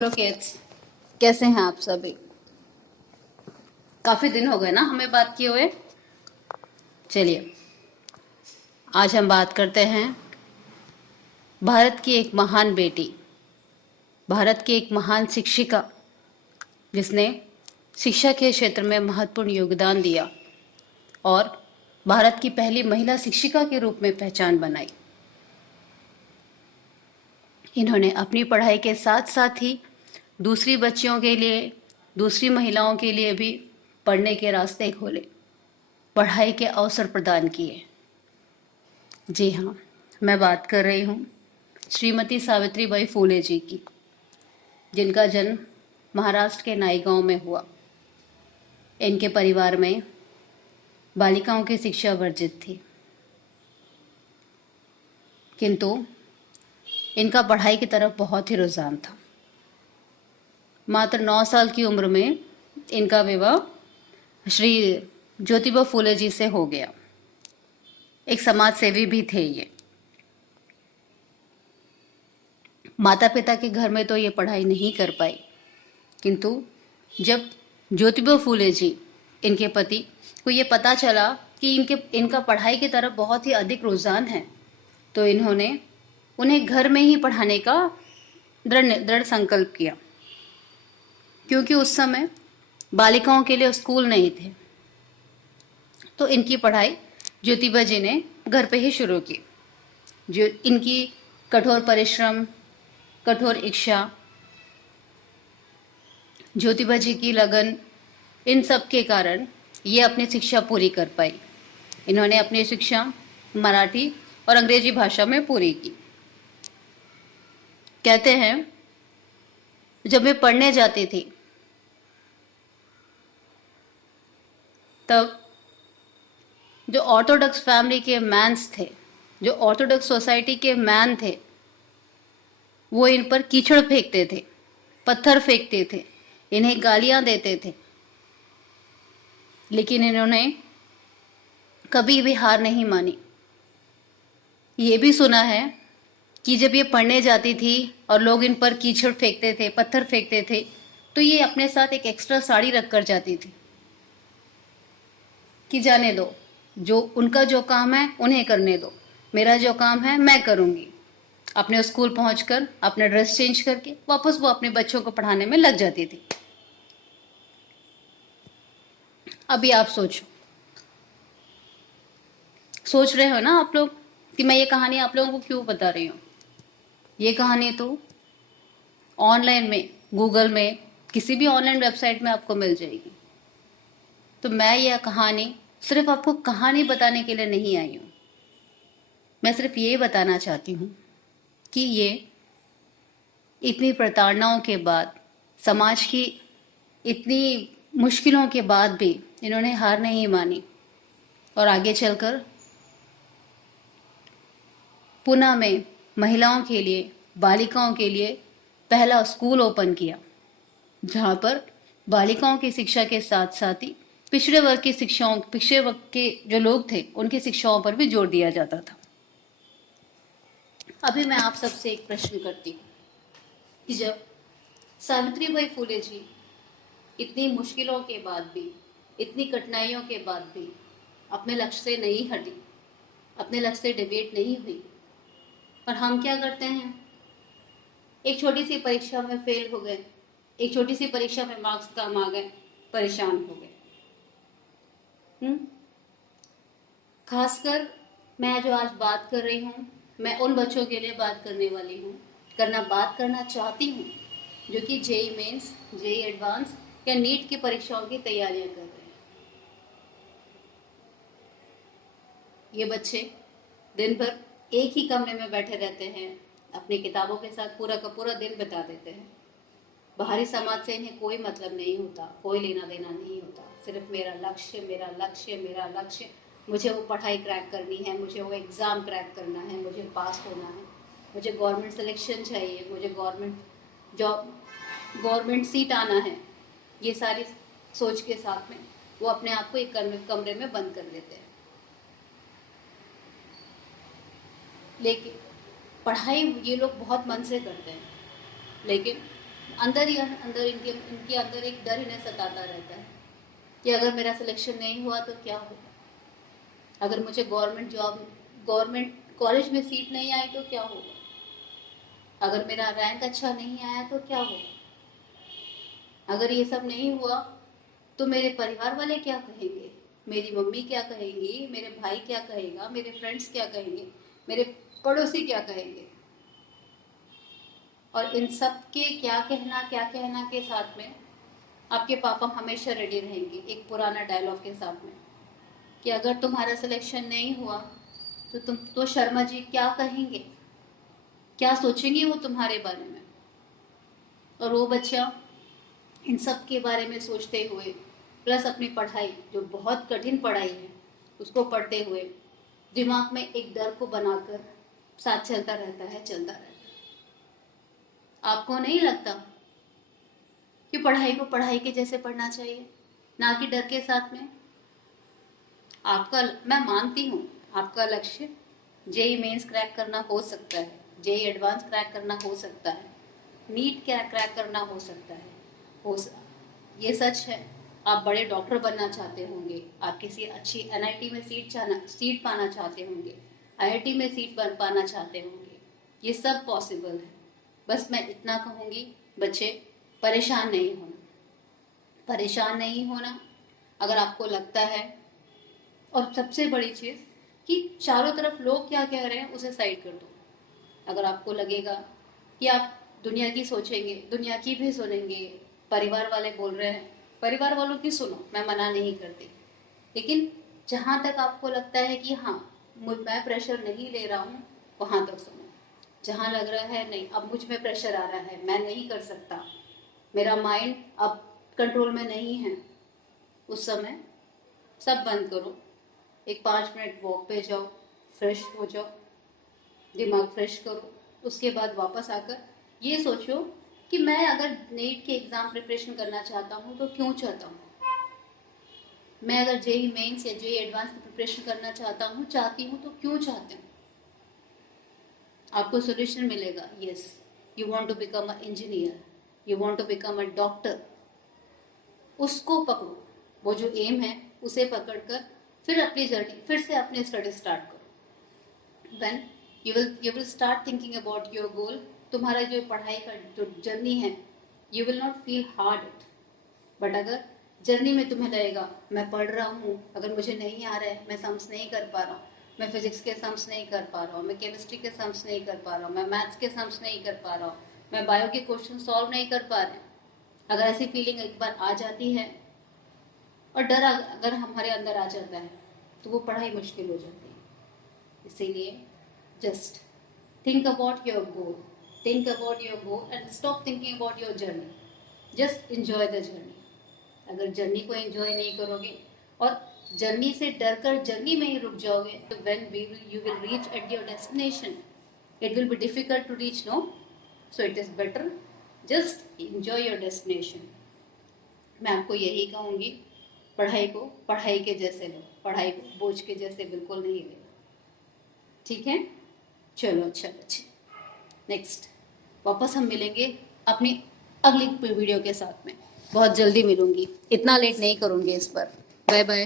Hello kids, कैसे हैं आप सभी। काफी दिन हो गए ना हमें बात किए हुए। चलिए आज हम बात करते हैं भारत की एक महान बेटी, भारत की एक महान शिक्षिका जिसने शिक्षा के क्षेत्र में महत्वपूर्ण योगदान दिया और भारत की पहली महिला शिक्षिका के रूप में पहचान बनाई। इन्होंने अपनी पढ़ाई के साथ साथ ही दूसरी बच्चियों के लिए, दूसरी महिलाओं के लिए भी पढ़ने के रास्ते खोले, पढ़ाई के अवसर प्रदान किए। जी हाँ, मैं बात कर रही हूँ श्रीमती सावित्रीबाई फूले जी की, जिनका जन्म महाराष्ट्र के नाईगांव में हुआ। इनके परिवार में बालिकाओं की शिक्षा वर्जित थी, किंतु इनका पढ़ाई की तरफ बहुत ही रुझान था। मात्र 9 साल की उम्र में इनका विवाह श्री ज्योतिबा फूले जी से हो गया। एक समाज सेवी भी थे ये। माता पिता के घर में तो ये पढ़ाई नहीं कर पाई, किंतु जब ज्योतिबा फूले जी, इनके पति को ये पता चला कि इनका पढ़ाई की तरफ बहुत ही अधिक रुझान है, तो इन्होंने उन्हें घर में ही पढ़ाने का दृढ़ संकल्प किया, क्योंकि उस समय बालिकाओं के लिए स्कूल नहीं थे। तो इनकी पढ़ाई ज्योतिबा जी ने घर पे ही शुरू की। जो इनकी कठोर परिश्रम, कठोर इच्छा, ज्योतिबा जी की लगन, इन सब के कारण ये अपनी शिक्षा पूरी कर पाई। इन्होंने अपनी शिक्षा मराठी और अंग्रेजी भाषा में पूरी की। कहते हैं जब मैं पढ़ने जाती थी तब जो ऑर्थोडॉक्स फैमिली के मैन्स थे, जो ऑर्थोडॉक्स सोसाइटी के मैन थे, वो इन पर कीचड़ फेंकते थे, पत्थर फेंकते थे, इन्हें गालियां देते थे, लेकिन इन्होंने कभी भी हार नहीं मानी। ये भी सुना है कि जब ये पढ़ने जाती थी और लोग इन पर कीचड़ फेंकते थे, पत्थर फेंकते थे, तो ये अपने साथ एक एक्स्ट्रा साड़ी रख कर जाती थी कि जाने दो, जो उनका जो काम है उन्हें करने दो, मेरा जो काम है मैं करूंगी। अपने स्कूल पहुंचकर अपना ड्रेस चेंज करके वापस वो अपने बच्चों को पढ़ाने में लग जाती थी। अभी आप सोच रहे हो ना आप लोग कि मैं ये कहानी आप लोगों को क्यों बता रही हूँ। ये कहानी तो ऑनलाइन में, गूगल में, किसी भी ऑनलाइन वेबसाइट में आपको मिल जाएगी। तो मैं यह कहानी सिर्फ आपको कहानी बताने के लिए नहीं आई हूँ। मैं सिर्फ ये बताना चाहती हूँ कि ये इतनी प्रताड़नाओं के बाद, समाज की इतनी मुश्किलों के बाद भी इन्होंने हार नहीं मानी और आगे चलकर पुणे में महिलाओं के लिए, बालिकाओं के लिए पहला स्कूल ओपन किया, जहाँ पर बालिकाओं की शिक्षा के साथ साथ ही पिछड़े वर्ग की शिक्षाओं, पिछड़े वर्ग के जो लोग थे उनकी शिक्षाओं पर भी जोर दिया जाता था। अभी मैं आप सबसे एक प्रश्न करती हूँ कि जब सावित्रीबाई फूले जी इतनी मुश्किलों के बाद भी, इतनी कठिनाइयों के बाद भी अपने लक्ष्य से नहीं हटी, अपने लक्ष्य से डिविएट नहीं हुई, और हम क्या करते हैं, एक छोटी सी परीक्षा में फेल हो गए, एक छोटी सी परीक्षा में मार्क्स कम आ गए, परेशान हो गए। खासकर मैं जो आज बात कर रही हूँ, मैं उन बच्चों के लिए बात करने वाली हूँ, बात करना चाहती हूँ जो कि जेई मेंस, जेई एडवांस या नीट की परीक्षाओं की तैयारियां कर रहे हैं। ये बच्चे दिन भर एक ही कमरे में बैठे रहते हैं, अपनी किताबों के साथ पूरा का पूरा दिन बिता देते हैं। बाहरी समाज से इन्हें कोई मतलब नहीं होता, कोई लेना देना नहीं होता। सिर्फ मेरा लक्ष्य, मेरा लक्ष्य, मेरा लक्ष्य, मुझे वो पढ़ाई क्रैक करनी है, मुझे वो एग्ज़ाम क्रैक करना है, मुझे पास होना है, मुझे गवर्नमेंट सिलेक्शन चाहिए, मुझे गवर्नमेंट जॉब, गवर्नमेंट सीट आना है। ये सारी सोच के साथ में वो अपने आप को एक कमरे में बंद कर देते हैं। लेकिन पढ़ाई ये लोग बहुत मन से करते हैं, लेकिन अंदर ही अंदर इनके इनके अंदर एक डर इन्हें सताता रहता है कि अगर मेरा सिलेक्शन नहीं हुआ तो क्या होगा, अगर मुझे गवर्नमेंट कॉलेज में सीट नहीं आई तो क्या होगा, अगर मेरा रैंक अच्छा नहीं आया तो क्या होगा, अगर ये सब नहीं हुआ तो मेरे परिवार वाले क्या कहेंगे, मेरी मम्मी क्या कहेंगी, मेरे भाई क्या कहेगा, मेरे फ्रेंड्स क्या कहेंगे, मेरे पड़ोसी क्या कहेंगे। और इन सब के क्या कहना के साथ में आपके पापा हमेशा रेडी रहेंगे एक पुराना डायलॉग के साथ में कि अगर तुम्हारा सिलेक्शन नहीं हुआ तो तुम तो शर्मा जी क्या कहेंगे, क्या सोचेंगे वो तुम्हारे बारे में। और वो बच्चा इन सब के बारे में सोचते हुए प्लस अपनी पढ़ाई जो बहुत कठिन पढ़ाई है उसको पढ़ते हुए दिमाग में एक डर को बनाकर साथ चलता रहता है। आपको नहीं लगता कि पढ़ाई को पढ़ाई के जैसे पढ़ना चाहिए, ना कि डर के साथ में। आपका, मैं मानती हूँ आपका लक्ष्य जेई मेंस क्रैक करना हो सकता है, जेई एडवांस क्रैक करना हो सकता है, नीट क्रैक करना हो सकता है, ये सच है। आप बड़े डॉक्टर बनना चाहते होंगे, आप किसी अच्छी एनआईटी में सीट पाना चाहते होंगे, आईआईटी में सीट पाना चाहते होंगे, ये सब पॉसिबल है। बस मैं इतना कहूँगी, बच्चे परेशान नहीं होना। अगर आपको लगता है, और सबसे बड़ी चीज़ कि चारों तरफ लोग क्या कह रहे हैं उसे साइड कर दो। अगर आपको लगेगा कि आप दुनिया की सोचेंगे, दुनिया की भी सुनेंगे, परिवार वाले बोल रहे हैं, परिवार वालों की सुनो, मैं मना नहीं करती, लेकिन जहाँ तक आपको लगता है कि हाँ मैं प्रेशर नहीं ले रहा हूँ वहाँ तक सुनो। जहाँ लग रहा है नहीं अब मुझ में प्रेशर आ रहा है, मैं नहीं कर सकता, मेरा माइंड अब कंट्रोल में नहीं है, उस समय सब बंद करो, एक 5 मिनट वॉक पे जाओ, फ्रेश हो जाओ, दिमाग फ्रेश करो। उसके बाद वापस आकर ये सोचो कि मैं अगर नीट के एग्ज़ाम प्रिपरेशन करना चाहता हूँ तो क्यों चाहता हूँ, मैं अगर जेई मेंस या जेई एडवांस की प्रिपरेशन करना चाहती हूँ तो क्यों चाहते हूँ। आपको सोल्यूशन मिलेगा। Yes, you want to become a engineer, you want to become a doctor, उसको पकड़ो, वो जो एम है उसे पकड़कर फिर अपनी जर्नी, फिर से अपनी स्टडी स्टार्ट करो। Then you will start thinking about your goal. तुम्हारा जो पढ़ाई का जो जर्नी है, you will not feel hard it, but अगर जर्नी में तुम्हें लगेगा मैं पढ़ रहा हूँ, अगर मुझे नहीं आ रहा है, मैं सम्स नहीं कर पा रहा हूँ, मैं फिजिक्स के सम्स नहीं कर पा रहा हूँ, मैं केमिस्ट्री के सम्स नहीं कर पा रहा हूँ, मैं मैथ्स के सम्स नहीं कर पा रहा हूँ, मैं बायो के क्वेश्चन सॉल्व नहीं कर पा रहे, अगर ऐसी फीलिंग एक बार आ जाती है और डर अगर हमारे अंदर आ जाता है तो वो पढ़ाई मुश्किल हो जाती है। इसीलिए just think about your goal and stop thinking about your journey, just enjoy the journey। अगर जर्नी को एंजॉय नहीं करोगे और जर्नी से डरकर जर्नी में ही रुक जाओगे तो when you will reach at your destination it will be difficult to reach, no, so it is better just enjoy your destination। मैं आपको यही कहूँगी, पढ़ाई को पढ़ाई के जैसे लो, पढ़ाई को बोझ के जैसे बिल्कुल नहीं लेना, ठीक है। चलो अच्छा बच्चे, नेक्स्ट वापस हम मिलेंगे अपनी अगली वीडियो के साथ में, बहुत जल्दी मिलूंगी, इतना लेट नहीं करूँगी इस पर। Bye bye.